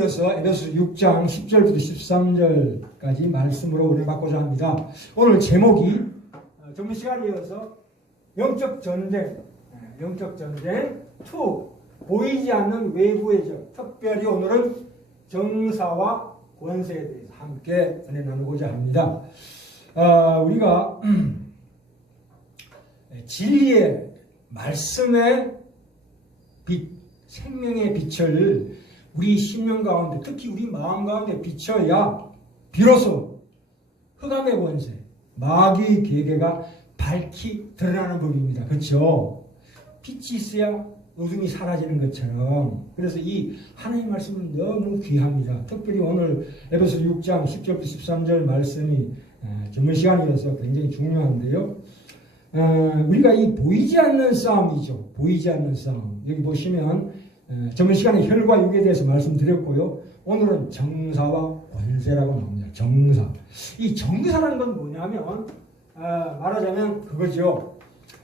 이어서 에베소 6장 10절부터 13절까지 말씀으로 은혜받고자 합니다. 오늘 제목이 어, 전문 시간에 이어서 영적 전쟁, 네, 영적 전쟁 2 보이지 않는 외부의 적 특별히 오늘은 정사와 권세에 대해서 함께 은혜 나누고자 합니다. 어, 우리가 진리의 말씀의 빛, 생명의 빛을 우리 심령 가운데 특히 우리 마음 가운데 비춰야 비로소 흑암의 권세, 마귀의 계계가 밝히 드러나는 법입니다. 그렇죠? 빛이 있어야 어둠이 사라지는 것처럼 그래서 이 하나님 말씀은 너무 귀합니다. 특별히 오늘 에베소 6장 10절부터 13절 말씀이 전문 시간이어서 굉장히 중요한데요. 어, 우리가 이 보이지 않는 싸움이죠. 보이지 않는 싸움. 여기 보시면 어, 전문 시간에 혈과 육에 대해서 말씀드렸고요. 오늘은 정사와 권세라고 나옵니다. 정사. 이 정사라는 건 뭐냐면 어, 말하자면 그거죠.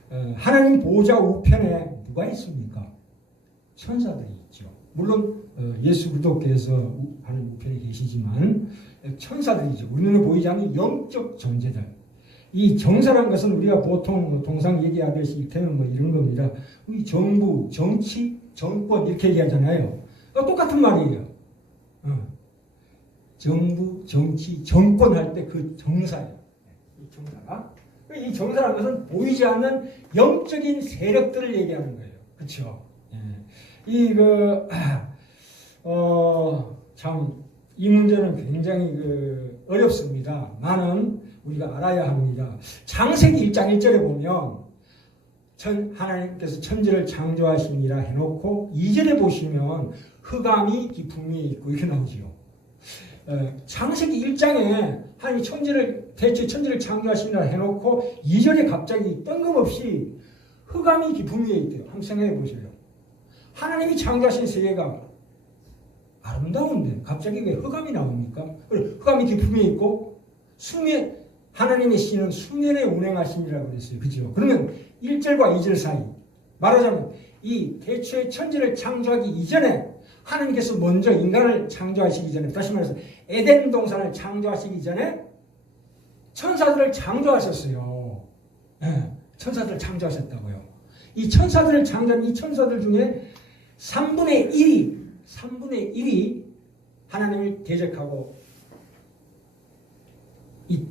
어, 하나님 보호자 우편에 누가 있습니까? 천사들이 있죠. 물론 어, 예수 그리스도께서 우- 하나님 우편에 계시지만 어, 천사들이죠. 우리 눈에 보이지 않는 영적 존재들. 이 정사란 것은 우리가 보통 뭐 동상 얘기하듯이 이태는 뭐 이런 겁니다. 우리 정부, 정치, 정권 이렇게 얘기하잖아요. 어, 똑같은 말이에요. 어. 정부, 정치, 정권 할 때 그 정사예요. 이 정사가. 이 정사라는 것은 보이지 않는 영적인 세력들을 얘기하는 거예요. 그렇죠? 이 그, 어, 참, 이 문제는 굉장히 그 어렵습니다. 많은 우리가 알아야 합니다. 창세기 1장 1절에 보면 천, 하나님께서 천지를 창조하시니라 해놓고 2절에 보시면 흑암이 기품이 있고 이렇게 나오지요. 어, 창세기 1장에 하나님 천지를 대체 천지를 창조하시니라 해놓고 2절에 갑자기 뜬금없이 흑암이 기품 위에 있대요. 한번 생각해 보세요. 하나님이 창조하신 세계가 아름다운데 갑자기 왜 흑암이 나옵니까? 흑암이 기품에 있고 수면 하나님의 신은 수면에 운행하시니라고 그랬어요. 그죠? 그러면 1절과 2절 사이 말하자면 이 대초의 천지를 창조하기 이전에 하나님께서 먼저 인간을 창조하시기 전에 다시 말해서 에덴 동산을 창조하시기 전에 천사들을 창조하셨어요. 예, 천사들을 창조하셨다고요. 이 천사들을 창조한 이 천사들 중에 3분의 1이 3분의 1이 하나님을 대적하고 이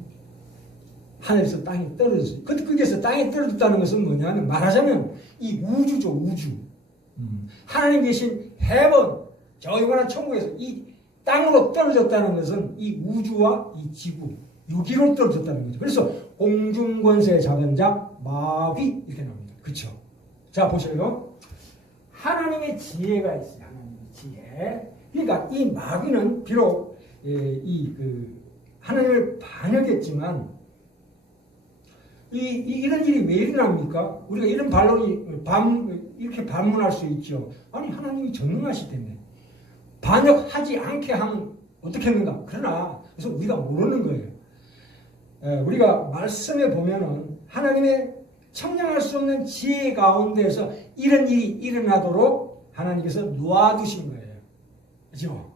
하늘에서 땅에 떨어졌어요. 그 거기에서 땅에 떨어졌다는 것은 뭐냐면 말하자면 이 우주죠 우주. 음. 하나님 계신 해번 저 영원한 천국에서 이 땅으로 떨어졌다는 것은 이 우주와 이 지구 여기로 떨어졌다는 거죠. 그래서 공중권세 잡은 자 마귀 이렇게 나옵니다. 그렇죠? 자 보세요. 하나님의 지혜가 있어요. 하나님의 지혜. 그러니까 이 마귀는 비록 예, 이그 하나님을 반역했지만 이, 이, 이 런 일이 왜 일어납니까? 우리가 이런 반론이 반, 이렇게 반문할 수 있죠. 아니 하나님이 전능하시 때문에 반역하지 않게 하면 어떻게 했는가? 그러나 그래서 우리가 모르는 거예요. 에, 우리가 말씀에 보면은 하나님의 청량할 수 없는 지혜 가운데서 이런 일이 일어나도록 하나님께서 놓아두신 거예요. 그죠?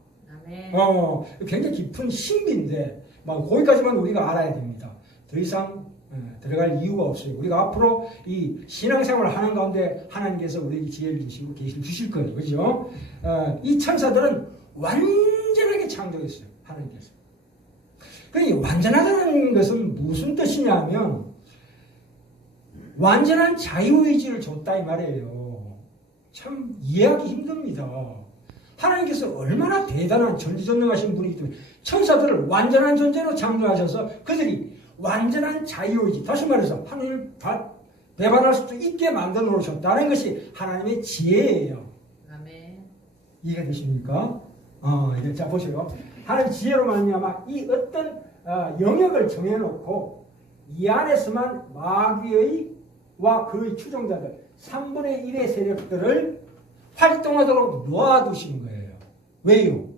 어, 굉장히 깊은 신비인데, 막 거기까지만 우리가 알아야 됩니다. 더 이상 어, 들어갈 이유가 없어요. 우리가 앞으로 이 신앙생활을 하는 가운데 하나님께서 우리에게 지혜를 주시고 계시를 주실 거예요. 그죠? 어, 이 천사들은 완전하게 창조했어요. 하나님께서. 그 완전하다는 것은 무슨 뜻이냐면, 완전한 자유의지를 줬다 이 말이에요. 참 이해하기 힘듭니다. 하나님께서 얼마나 대단한 전지전능하신 분이기 때문에 천사들을 완전한 존재로 창조하셔서 그들이 완전한 자유의지 다시 말해서 하나님을 바- 배반할 수도 있게 만들어 놓으셨다는 것이 하나님의 지혜예요. 아멘. 이해가 되십니까? 어, 이제 자 보세요. 하나님 지혜로 말미암아 이 어떤 어, 영역을 정해놓고 이 안에서만 마귀의 와 그의 추종자들 3분의 1의 세력들을 활동하도록 놓아두신 거예요. 왜요?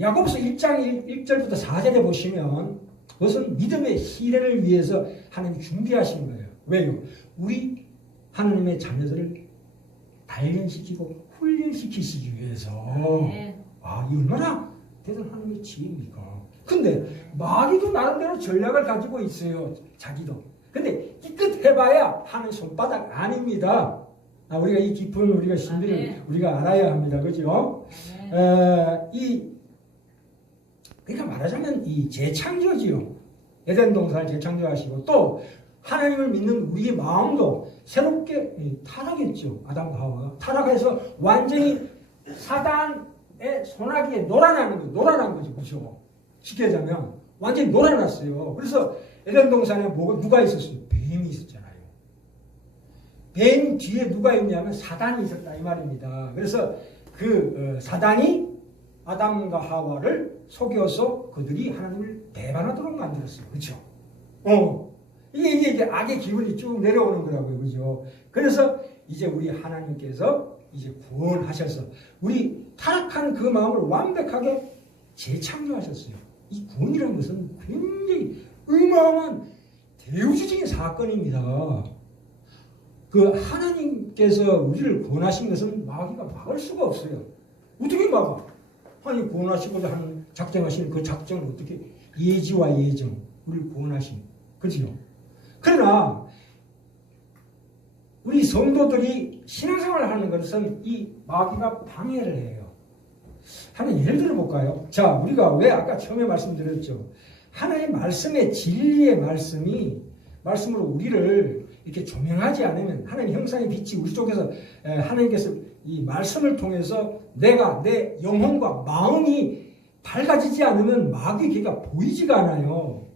야고보서 1장 1, 절부터 4절에 보시면 그것은 믿음의 시대를 위해서 하나님이 준비하신 거예요. 왜요? 우리 하나님의 자녀들을 단련시키고 훈련시키시기 위해서 아멘. 아, 이 얼마나 대단한 하나님의 지혜입니까? 근데 마귀도 나름대로 전략을 가지고 있어요. 자기도. 근데 기껏 해봐야 하는 손바닥 아닙니다. 아, 우리가 이 깊은 우리가 신비를 아멘. 우리가 알아야 합니다. 그죠? 아멘. 에, 이 그러니까 말하자면 이 재창조지요. 에덴 동산을 재창조하시고 또 하나님을 믿는 우리의 마음도 새롭게 이, 타락했죠. 아담과 하와가 타락해서 완전히 사단의 소나기에 놀아나는 거, 놀아난 거죠. 그렇죠? 쉽게 하자면 완전히 놀아났어요. 그래서 에덴 동산에 뭐가 누가 있었어요? 뱀이 있었잖아요. 뱀 뒤에 누가 있냐면 사단이 있었다 이 말입니다. 그래서 그 어, 사단이 아담과 하와를 속여서 그들이 하나님을 배반하도록 만들었어요. 그렇죠? 어. 이게, 이게 이제 악의 기운이 쭉 내려오는 거라고요. 그죠? 그래서 이제 우리 하나님께서 이제 구원하셔서 우리 타락한 그 마음을 완벽하게 재창조하셨어요. 이 구원이라는 것은 굉장히 어마어마한 대우주적인 사건입니다. 그 하나님께서 우리를 구원하신 것은 마귀가 막을 수가 없어요. 어떻게 막아? 하나님 구원하시고자 하는 작정하신 그 작정은 어떻게 예지와 예정 우리를 구원하신 그지요? 그러나 우리 성도들이 신앙생활을 하는 것은 이 마귀가 방해를 해요. 한번 예를 들어 볼까요? 자, 우리가 왜 아까 처음에 말씀드렸죠? 하나의 말씀의 진리의 말씀이 말씀으로 우리를 이렇게 조명하지 않으면 하나님 형상의 빛이 우리 쪽에서 에, 하나님께서 이 말씀을 통해서 내가 내 영혼과 마음이 밝아지지 않으면 마귀의 길가 보이지가 않아요.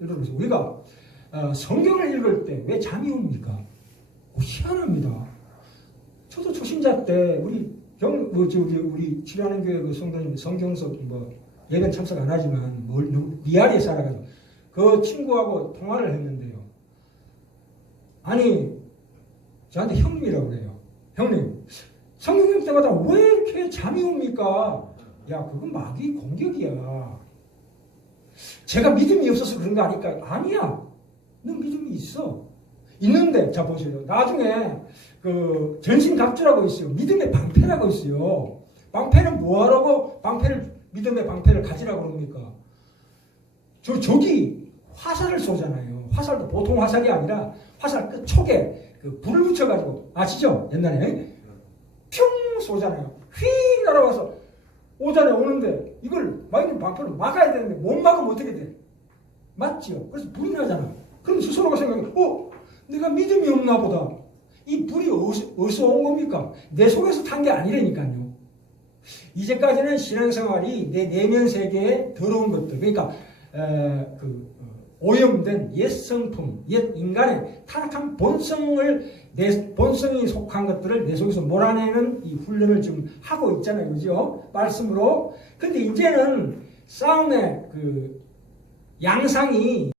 예를 들어서 우리가 어, 성경을 읽을 때 왜 잠이 옵니까? 어, 희한합니다. 저도 초신자 때 우리 경, 뭐, 저, 우리, 우리 치료하는 교회 그 성도님 성경석 뭐 예배 참석 안 하지만 뭘 누- 미아리에 살아가지고 그 친구하고 통화를 했는데요. 아니 저한테 형님이라고 그래요. 형님 성경 읽을 때마다 왜 이렇게 잠이 옵니까? 야 그건 마귀 공격이야. 제가 믿음이 없어서 그런 거 아니까 아니야. 너 믿음이 있어. 있는데 자 보세요. 나중에 그 전신갑주라고 있어요. 믿음의 방패라고 있어요. 방패는 뭐하라고 방패를 믿음의 방패를 가지라고 그럽니까? 저 저기 화살을 쏘잖아요. 화살도 보통 화살이 아니라 화살 끝 촉에 그 불을 붙여가지고 아시죠? 옛날에 뿅 쏘잖아요. 휙 날아와서 오잖아요. 오는데 이걸 마이는 방패로 막아야 되는데 못 막으면 어떻게 돼? 맞지요? 그래서 불이 나잖아. 그럼 스스로가 생각해, 어, 내가 믿음이 없나 보다. 이 불이 어디서, 어디서 온 겁니까? 내 속에서 탄 게 아니라니까요. 이제까지는 신앙생활이 내 내면 세계에 더러운 것들, 그러니까 에, 그 어, 오염된 옛 성품, 옛 인간의 타락한 본성을 내 본성이 속한 것들을 내 속에서 몰아내는 이 훈련을 지금 하고 있잖아요, 그죠? 말씀으로. 근데 이제는 싸움의 그 양상이